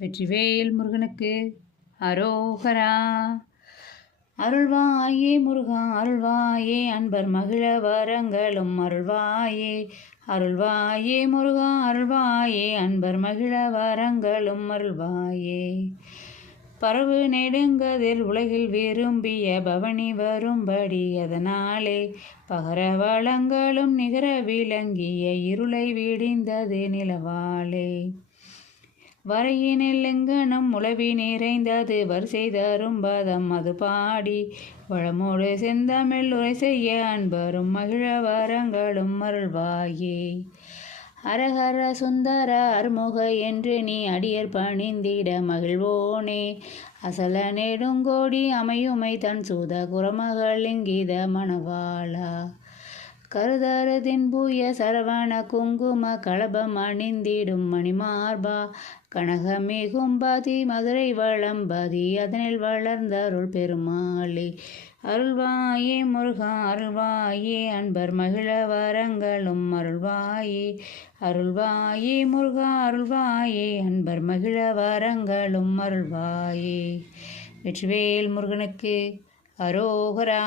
வெற்றிவேல் முருகனுக்கு அரோகரா. அருள்வாயே முருகா அருள்வாயே, அன்பர் மகிழ வரங்களும் அருள்வாயே. அருள்வாயே முருகா அருள்வாயே, அன்பர் மகிழ வரங்களும் அருள்வாயே. பரவு நெடுங்கதில் உலகில் விரும்பிய பவனி வரும்படி, அதனாலே பகர வளங்களும் நிகர விளங்கிய இருளை விடிந்தது நிலவாலே. வரையினில் எங்கனும் உளவி நிறைந்தது வரிசை தரும் பதம் அது பாடி, வளமோடு செந்தமிழ் உரை செய்ய அன்பரும் மகிழ வரங்களும் அருள்வாயே. அரஹர சுந்தர அருமுக என்று நீ அடியர் பணிந்திட மகிழ்வோனே, அசல நெடுங்கோடி அமையுமை தன் சூத குரமகள் இங்கீத மணவாளா. கருதரதின் பூய சரவண குங்கும களபம் அணிந்திடும் மணிமார்பா, கனகமிகும்பதி மதுரை வளம்பதி அதனில் வளர்ந்தருள் பெருமாளே. அருள்வாயே முருகா அருள்வாயே, அன்பர் மகிழ வரங்களும் அருள்வாயே. அருள்வாயே முருகா அருள்வாயே, அன்பர் மகிழ வரங்களும் அருள்வாயே. வெற்றிவேல் முருகனுக்கு அரோகரா.